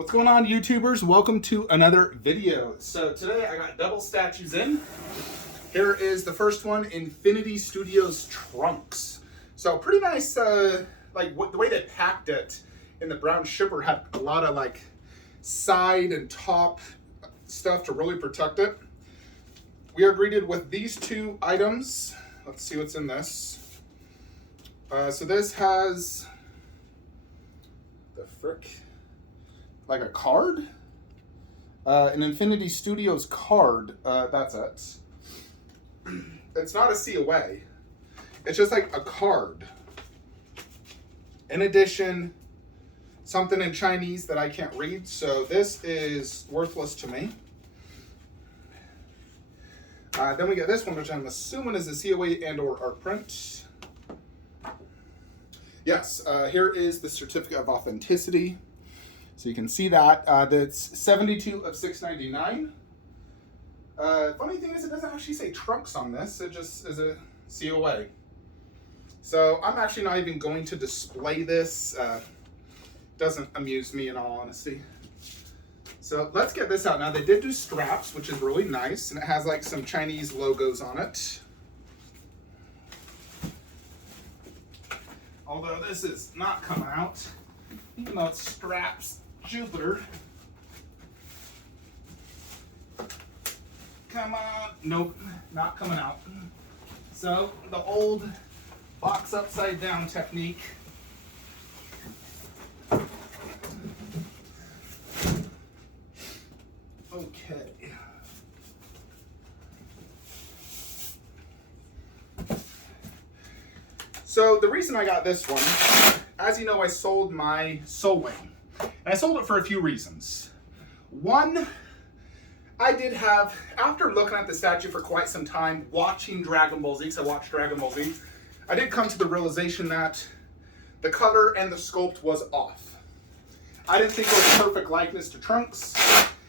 What's going on, YouTubers? Welcome to another video. So today I got double statues in. Here is the first one, Infinity Studios Trunks. So pretty nice, the way they packed it in the brown shipper had a lot of like side and top stuff to really protect it. We are greeted with these two items. Let's see what's in this. So this has the frick. Like a card? An Infinity Studios card. That's it. It's not a COA. It's just like a card. In addition, something in Chinese that I can't read, so this is worthless to me. Then we get this one, which I'm assuming is a COA and or art print. Yes, here is the certificate of authenticity. So you can see that. That's 72 of 699. Funny thing is it doesn't actually say Trunks on this. It just is a COA. So I'm actually not even going to display this. Doesn't amuse me in all honesty. So let's get this out. Now they did do straps, which is really nice. And it has like some Chinese logos on it. Although this is not coming out. Even though it's straps. Jupiter. Come on. Nope, not coming out. So the old box upside down technique. Okay. So the reason I got this one, as you know, I sold my Soul Wing. And I sold it for a few reasons. One, I did have, after looking at the statue for quite some time, watching Dragon Ball Z, because I watched Dragon Ball Z, I did come to the realization that the color and the sculpt was off. I didn't think it was a perfect likeness to Trunks.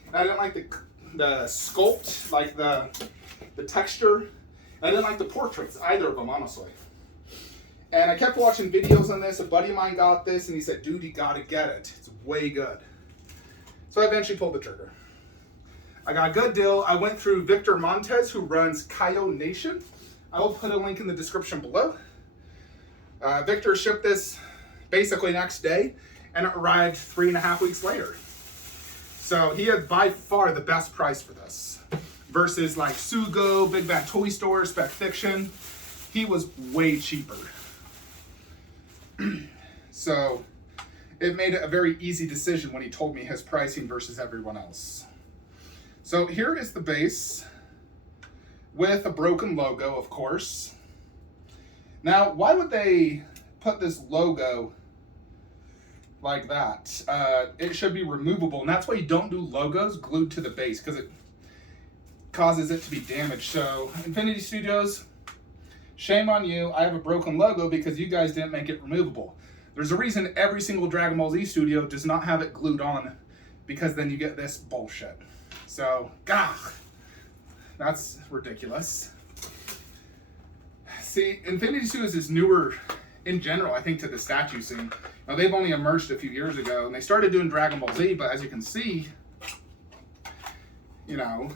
And I didn't like the sculpt, like the texture. And I didn't like the portraits, either of them, honestly. And I kept watching videos on this. A buddy of mine got this, and he said, dude, you gotta get it. It's way good. So I eventually pulled the trigger. I got a good deal. I went through Victor Montez, who runs Kaio Nation. I will put a link in the description below. Victor shipped this basically next day, and it arrived 3.5 weeks later. So he had by far the best price for this. Versus like Sugo, Big Bad Toy Store, Spec Fiction. He was way cheaper. So it made it a very easy decision when he told me his pricing versus everyone else. So here is the base with a broken logo, of course. Now, why would they put this logo like that? It should be removable, and that's why you don't do logos glued to the base, because it causes it to be damaged. So Infinity Studios, shame on you. I have a broken logo because you guys didn't make it removable. There's a reason every single Dragon Ball Z studio does not have it glued on, because then you get this bullshit. So, gah, that's ridiculous. See, Infinity Studios is newer in general, I think, to the statue scene. Now, they've only emerged a few years ago, and they started doing Dragon Ball Z, but as you can see, you know,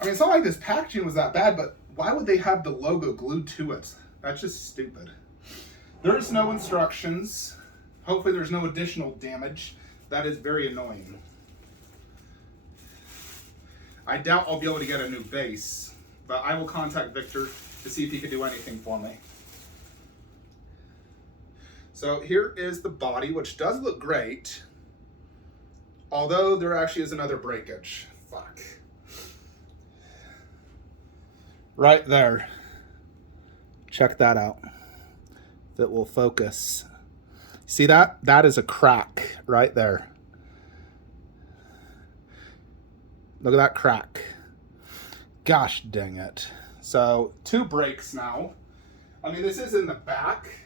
I mean, it's not like this packaging was that bad, but why would they have the logo glued to it? That's just stupid. There's no instructions. Hopefully there's no additional damage. That is very annoying. I doubt I'll be able to get a new base, but I will contact Victor to see if he can do anything for me. So here is the body, which does look great, although there actually is another breakage. Fuck. Right there. Check that out. If it will focus. See that? That is a crack right there. Look at that crack. Gosh dang it. So 2 breaks now. I mean, this is in the back,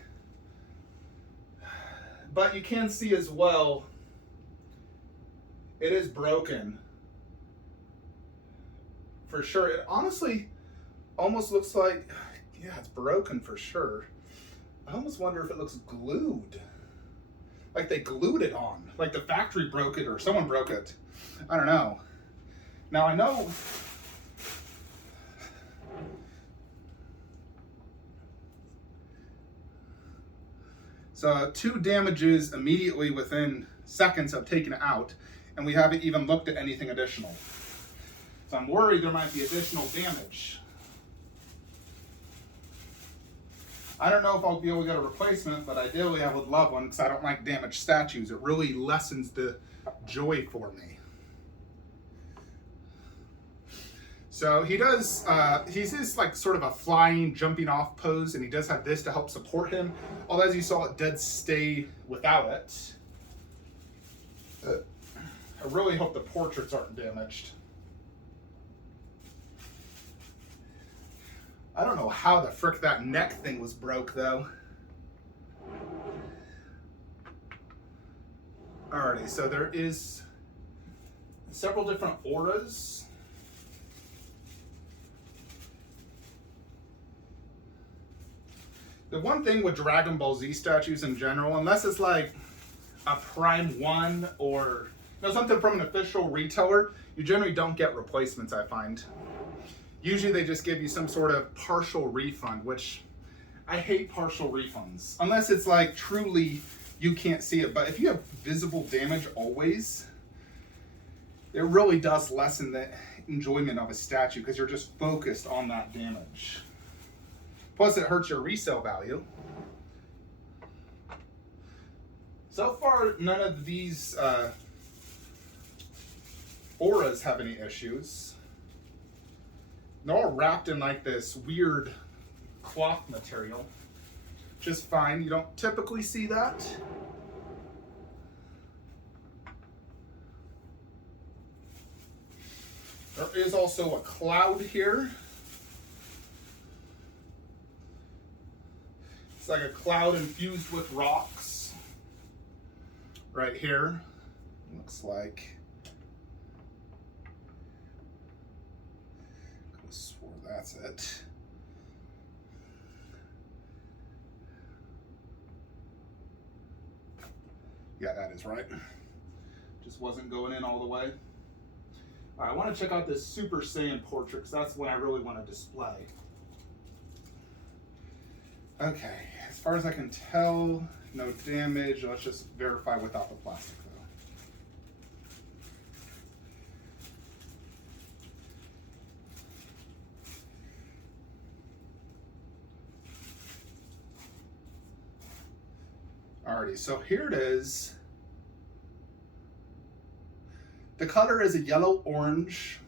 but you can see as well, it is broken. For sure. It honestly almost looks like, yeah, it's broken for sure. I almost wonder if it looks glued. like they glued it on, like the factory broke it or someone broke it. I don't know. Now I know so 2 damages immediately within seconds of taking it out, and we haven't even looked at anything additional. So I'm worried there might be additional damage. I don't know if I'll be able to get a replacement, but ideally I would love one because I don't like damaged statues. It really lessens the joy for me. So he does, he's just like sort of a flying, jumping off pose, and he does have this to help support him. Although as you saw, it did stay without it. I really hope the portraits aren't damaged. I don't know how the frick that neck thing was broke though. Alrighty, so there is several different auras. The one thing with Dragon Ball Z statues in general, unless it's like a Prime 1 or something from an official retailer, you generally don't get replacements, I find. Usually they just give you some sort of partial refund, which I hate partial refunds. Unless it's like truly you can't see it. But if you have visible damage always, it really does lessen the enjoyment of a statue because you're just focused on that damage. Plus it hurts your resale value. So far, none of these auras have any issues. They're all wrapped in like this weird cloth material. Just fine. You don't typically see that. There is also a cloud here. It's like a cloud infused with rocks. Right here. Looks like. I swore that's it. Yeah, that is right. Just wasn't going in all the way. All right, I want to check out this Super Saiyan portrait because that's what I really want to display. Okay, as far as I can tell, no damage. Let's just verify without the plastic though. Alrighty, so here it is. The color is a yellow-orange.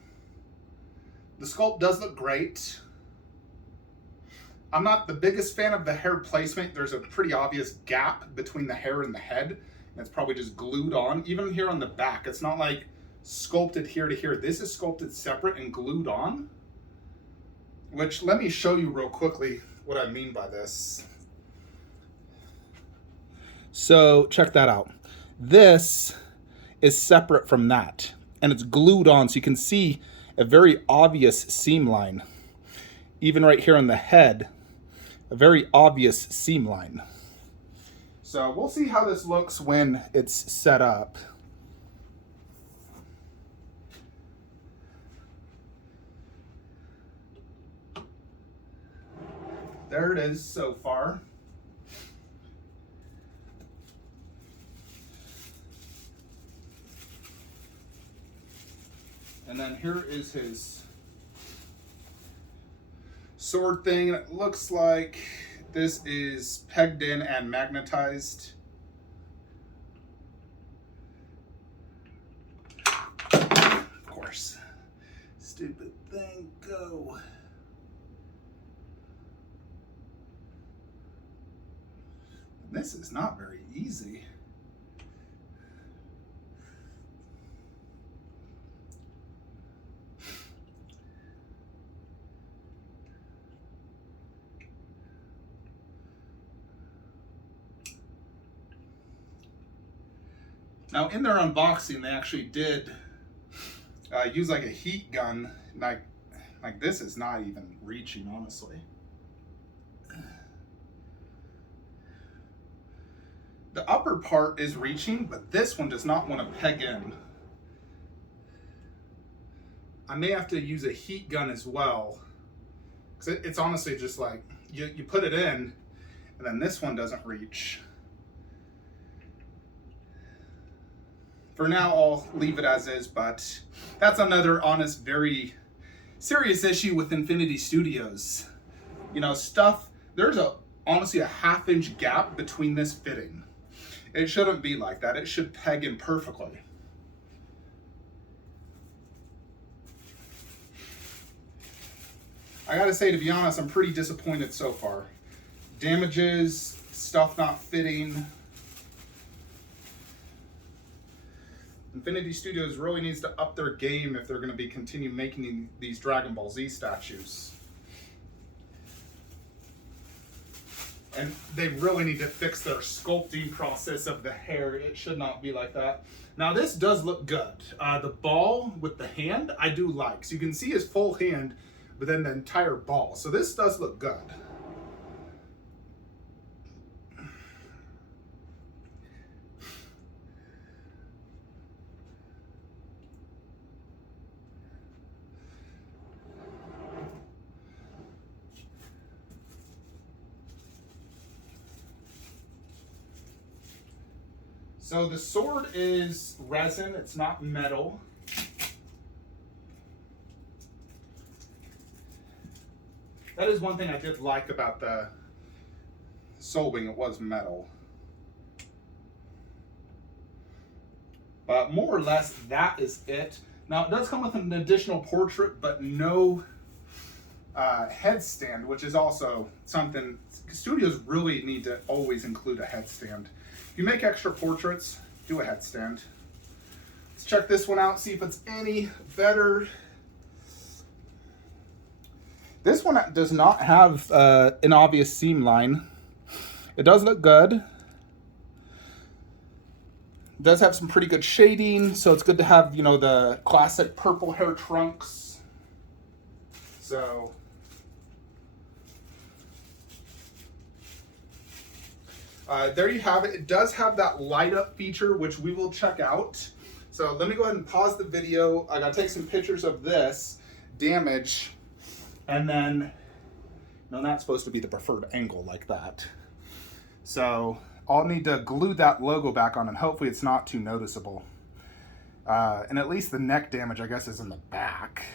The sculpt does look great. I'm not the biggest fan of the hair placement. There's a pretty obvious gap between the hair and the head. And it's probably just glued on. Even here on the back, it's not like sculpted here to here. This is sculpted separate and glued on. Which, let me show you real quickly what I mean by this. So, check that out. This is separate from that. And it's glued on, so you can see a very obvious seam line. Even right here on the head, a very obvious seam line. So we'll see how this looks when it's set up. There it is so far. And then here is his sword thing. It looks like this is pegged in and magnetized. Of course. Stupid thing, go. This is not very easy. Now in their unboxing, they actually did use like a heat gun. Like this is not even reaching, honestly. The upper part is reaching, but this one does not want to peg in. I may have to use a heat gun as well. Because it's honestly just like, you put it in, and then this one doesn't reach. For now, I'll leave it as is, but that's another honest, very serious issue with Infinity Studios. You know, there's honestly a half-inch gap between this fitting. It shouldn't be like that. It should peg in perfectly. I gotta say, to be honest, I'm pretty disappointed so far. Damages, stuff not fitting. Infinity Studios really needs to up their game if they're going to be continue making these Dragon Ball Z statues. And they really need to fix their sculpting process of the hair. It should not be like that. Now this does look good. The ball with the hand, I do like. So you can see his full hand, but then the entire ball. So this does look good. So the sword is resin, it's not metal. That is one thing I did like about the Soul Wing, it was metal. But more or less, that is it. Now, it does come with an additional portrait, but no headstand, which is also something studios really need to always include a headstand. If you make extra portraits, do a headstand. Let's check this one out, see if it's any better. This one does not have an obvious seam line. It does look good. It does have some pretty good shading, so it's good to have, you know, the classic purple hair trunks. So there you have it. It does have that light up feature, which we will check out. So let me go ahead and pause the video. I gotta take some pictures of this damage, and then, no, that's supposed to be the preferred angle like that. So I'll need to glue that logo back on, and hopefully it's not too noticeable. And at least the neck damage, I guess, is in the back.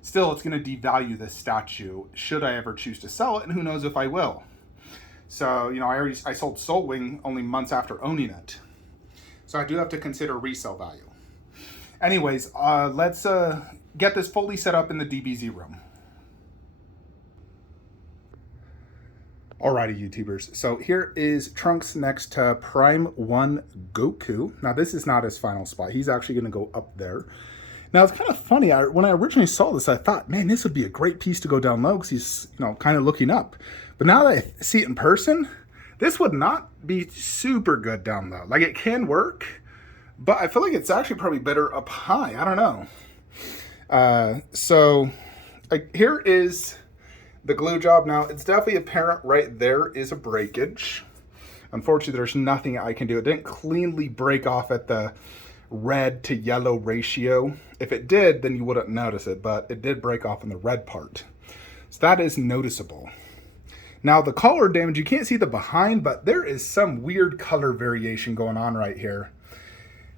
Still, it's gonna devalue this statue should I ever choose to sell it, and who knows if I will. So, you know, I sold Soul Wing only months after owning it. So I do have to consider resale value. Anyways, let's get this fully set up in the DBZ room. Alrighty, YouTubers. So here is Trunks next to Prime 1 Goku. Now, this is not his final spot. He's actually going to go up there. Now, it's kind of funny. When I originally saw this, I thought, man, this would be a great piece to go down low because he's, you know, kind of looking up. But now that I see it in person, this would not be super good down low. Like, it can work, but I feel like it's actually probably better up high. I don't know. Here is the glue job. Now, it's definitely apparent right there is a breakage. Unfortunately, there's nothing I can do. It didn't cleanly break off at the red to yellow ratio. If it did, then you wouldn't notice it, but it did break off in the red part. So that is noticeable. Now, the color damage, you can't see the behind, but there is some weird color variation going on right here.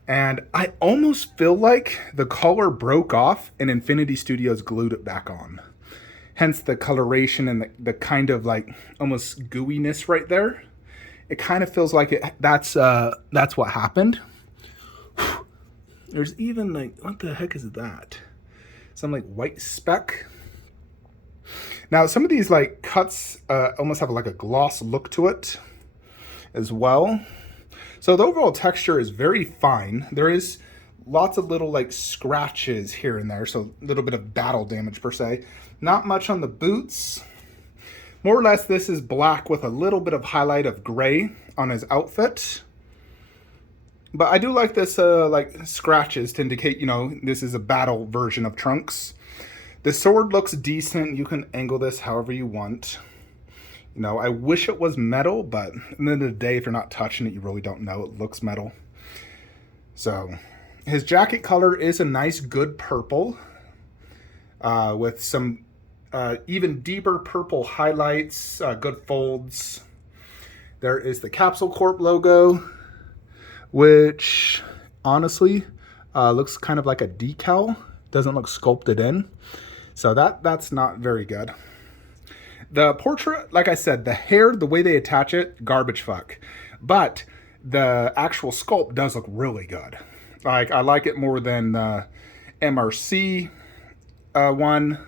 And I almost feel like the color broke off and Infinity Studios glued it back on. Hence the coloration and the kind of like almost gooiness right there. It kind of feels like that's what happened. There's even like, what the heck is that? Some like white speck. Now, some of these like cuts almost have like a gloss look to it as well. So the overall texture is very fine. There is lots of little like scratches here and there, so a little bit of battle damage per se. Not much on the boots. More or less, this is black with a little bit of highlight of gray on his outfit. But I do like this like scratches to indicate, you know, this is a battle version of Trunks. The sword looks decent. You can angle this however you want. You know, I wish it was metal, but at the end of the day, if you're not touching it, you really don't know it looks metal. So his jacket color is a nice, good purple with some even deeper purple highlights, good folds. There is the Capsule Corp logo, which honestly looks kind of like a decal. Doesn't look sculpted in. So that's not very good. The portrait, like I said, the hair, the way they attach it, garbage fuck. But the actual sculpt does look really good. Like, I like it more than the MRC one.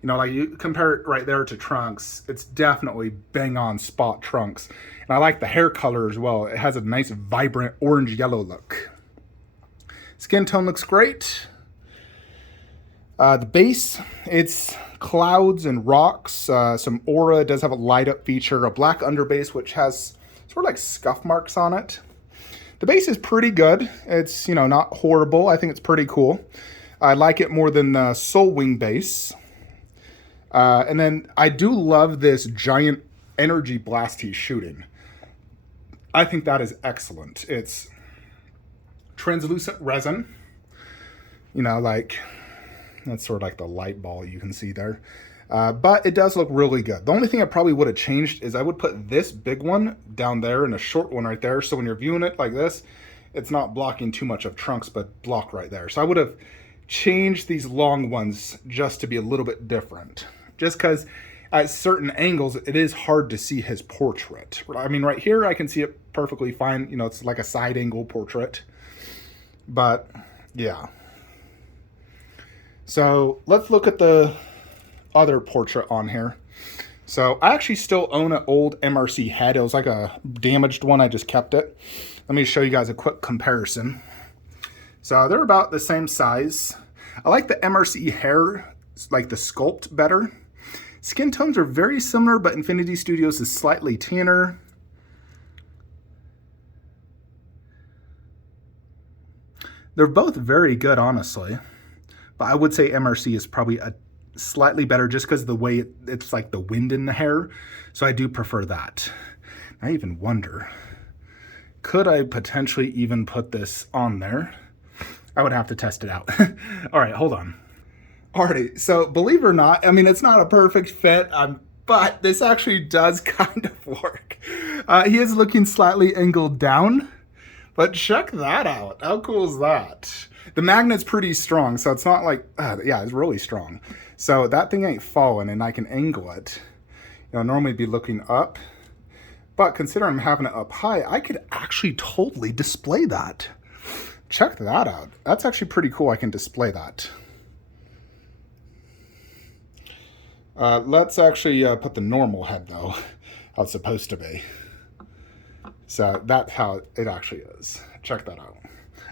You know, like, you compare it right there to Trunks, it's definitely bang on spot Trunks. And I like the hair color as well. It has a nice vibrant orange yellow look. Skin tone looks great. The base, it's clouds and rocks, some aura. It does have a light up feature, a black underbase which has sort of like scuff marks on it. The base is pretty good. It's, you know, not horrible. I think it's pretty cool. I like it more than the Soul Wing base. And then I do love this giant energy blast he's shooting. I think that is excellent. It's translucent resin. You know, like, that's sort of like the light ball you can see there. But it does look really good. The only thing I probably would have changed is I would put this big one down there and a short one right there. So when you're viewing it like this, it's not blocking too much of Trunks, but block right there. So I would have changed these long ones just to be a little bit different. Just because at certain angles, it is hard to see his portrait. I mean, right here, I can see it perfectly fine. You know, it's like a side angle portrait. But, yeah. So, let's look at the other portrait on here. So, I actually still own an old MRC head. It was like a damaged one. I just kept it. Let me show you guys a quick comparison. So, they're about the same size. I like the MRC hair, like the sculpt, better. Skin tones are very similar, but Infinity Studios is slightly tanner. They're both very good, honestly. But I would say MRC is probably a slightly better just because of the way it's like the wind in the hair. So I do prefer that. I even wonder, could I potentially even put this on there? I would have to test it out. All right, hold on. Alrighty, so believe it or not, I mean, it's not a perfect fit, but this actually does kind of work. He is looking slightly angled down, but check that out. How cool is that? The magnet's pretty strong, so it's not like, yeah, it's really strong. So that thing ain't falling, and I can angle it. You know, normally be looking up, but considering I'm having it up high, I could actually totally display that. Check that out. That's actually pretty cool. I can display that. Let's actually put the normal head, though, how it's supposed to be. So that's how it actually is. Check that out.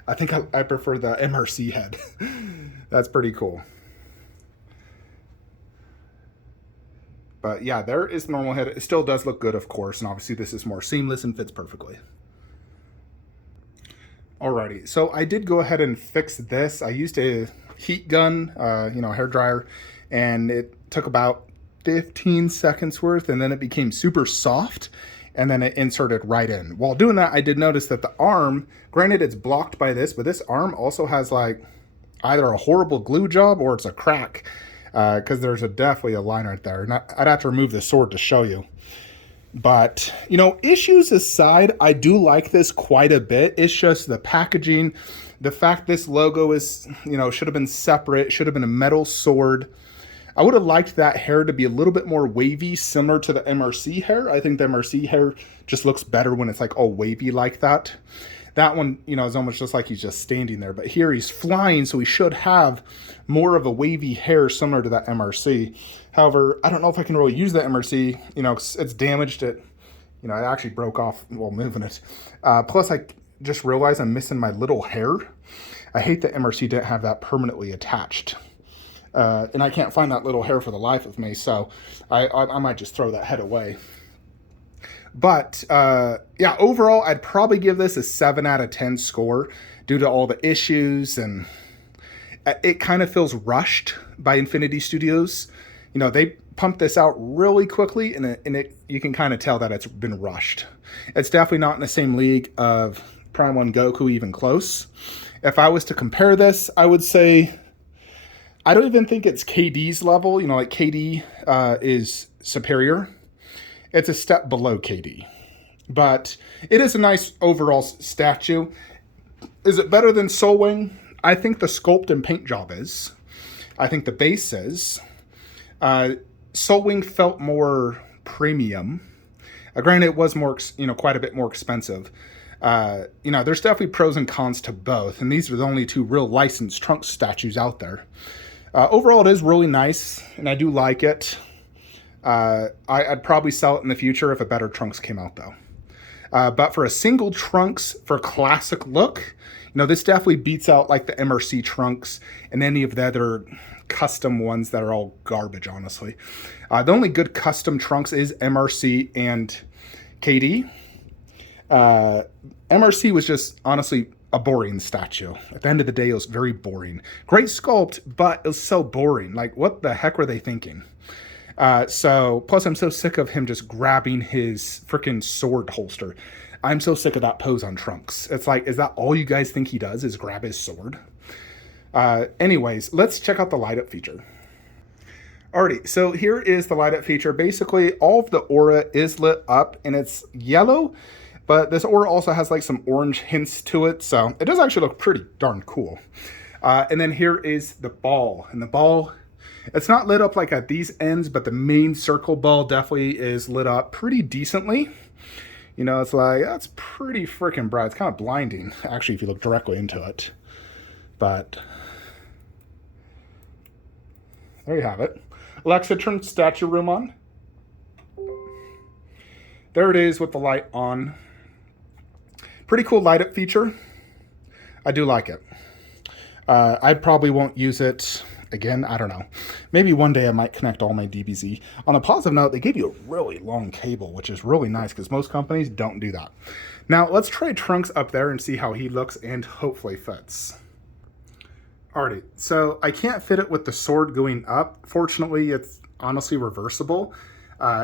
I think I prefer the MRC head. That's pretty cool. But yeah, there is the normal head. It still does look good, of course, and obviously this is more seamless and fits perfectly. Alrighty, so I did go ahead and fix this. I used a heat gun, you know, hair dryer, and it took about 15 seconds worth, and then it became super soft, and then it inserted right in. While doing that, I did notice that the arm, granted it's blocked by this, but this arm also has like either a horrible glue job or it's a crack, because there's definitely a line right there. And I'd have to remove the sword to show you. But, you know, issues aside, I do like this quite a bit. It's just the packaging, the fact this logo is, you know, should have been separate, should have been a metal sword. I would have liked that hair to be a little bit more wavy, similar to the MRC hair. I think the MRC hair just looks better when it's like all wavy like that. That one, you know, is almost just like he's just standing there. But here he's flying, so he should have more of a wavy hair similar to that MRC. However, I don't know if I can really use that MRC. You know, it's damaged. It, you know, it actually broke off while moving it. Plus, I just realized I'm missing my little hair. I hate that MRC didn't have that permanently attached. And I can't find that little hair for the life of me, so I might just throw that head away. But, yeah, overall, I'd probably give this a 7 out of 10 score due to all the issues, and it kind of feels rushed by Infinity Studios. You know, they pumped this out really quickly, and you can kind of tell that it's been rushed. It's definitely not in the same league of Prime 1 Goku, even close. If I was to compare this, I would say I don't even think it's KD's level. You know, like KD is superior. It's a step below KD. But it is a nice overall statue. Is it better than Soul Wing? I think the sculpt and paint job is. I think the base is. Soul Wing felt more premium. Granted, it was more, quite a bit more expensive. There's definitely pros and cons to both, and these are the only two real licensed Trunks statues out there. Overall, it is really nice, and I do like it. I'd probably sell it in the future if a better Trunks came out, though. But for a single Trunks for classic look, this definitely beats out like the MRC Trunks and any of the other custom ones that are all garbage, honestly. The only good custom Trunks is MRC and KD. MRC was just, honestly, a boring statue. At the end of the day, it was very boring. Great sculpt, but it was so boring. Like, what the heck were they thinking? Plus I'm so sick of him just grabbing his freaking sword holster. I'm so sick of that pose on Trunks. It's like, is that all you guys think he does, is grab his sword? Anyways, let's check out the light up feature. Alrighty, so here is the light up feature. Basically, all of the aura is lit up and it's yellow, but this aura also has like some orange hints to it, so it does actually look pretty darn cool. And then here is the ball, and the ball, it's not lit up like at these ends, but the main circle ball definitely is lit up pretty decently. It's like, that's pretty freaking bright. It's kind of blinding, actually, if you look directly into it. But there you have it. Alexa, turn statue room on. There it is with the light on. Pretty cool light up feature. I do like it. I probably won't use it again. I don't know. Maybe one day I might connect all my DBZ. On a positive note, they give you a really long cable, which is really nice because most companies don't do that. Now let's try Trunks up there and see how he looks and hopefully fits. Alrighty, so I can't fit it with the sword going up. Fortunately, it's honestly reversible.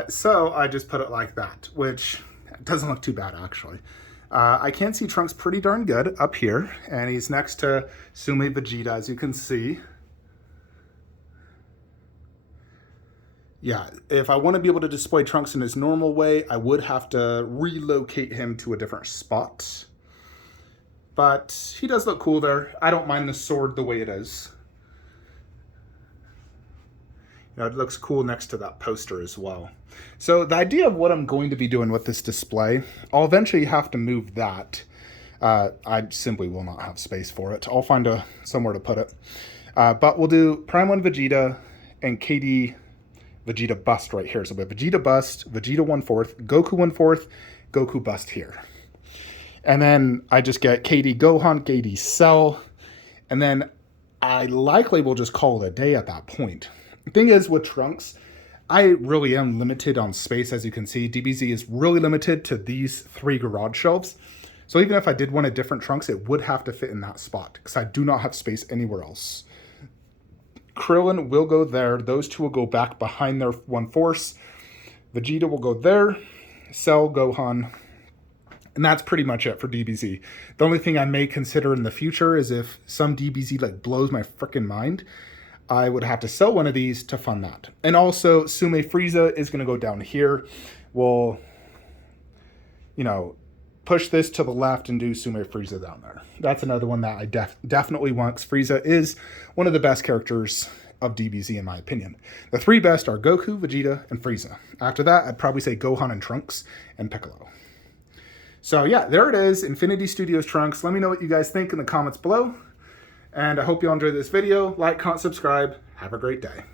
So I just put it like that, which doesn't look too bad actually. I can see Trunks pretty darn good up here, and he's next to Sume Vegeta, as you can see. Yeah, if I want to be able to display Trunks in his normal way, I would have to relocate him to a different spot. But he does look cool there. I don't mind the sword the way it is. It looks cool next to that poster as well. So the idea of what I'm going to be doing with this display, I'll eventually have to move that. I simply will not have space for it. I'll find somewhere to put it. But we'll do Prime 1 Vegeta and KD Vegeta bust right here. So we have Vegeta bust, Vegeta 1/4, Goku 1/4, Goku bust here. And then I just get KD Gohan, KD Cell, and then I likely will just call it a day at that point. The thing is, with Trunks, I really am limited on space, as you can see. DBZ is really limited to these 3 garage shelves. So even if I did want a different Trunks, it would have to fit in that spot, because I do not have space anywhere else. Krillin will go there. Those two will go back behind their one force. Vegeta will go there. Cell, Gohan. And that's pretty much it for DBZ. The only thing I may consider in the future is if some DBZ like blows my freaking mind, I would have to sell one of these to fund that. And also, Sume Frieza is going to go down here. We'll, push this to the left and do Sume Frieza down there. That's another one that I definitely want, because Frieza is one of the best characters of DBZ in my opinion. The 3 best are Goku, Vegeta, and Frieza. After that, I'd probably say Gohan and Trunks and Piccolo. So yeah, there it is, Infinity Studios Trunks. Let me know what you guys think in the comments below. And I hope you all enjoyed this video. Like, comment, subscribe. Have a great day.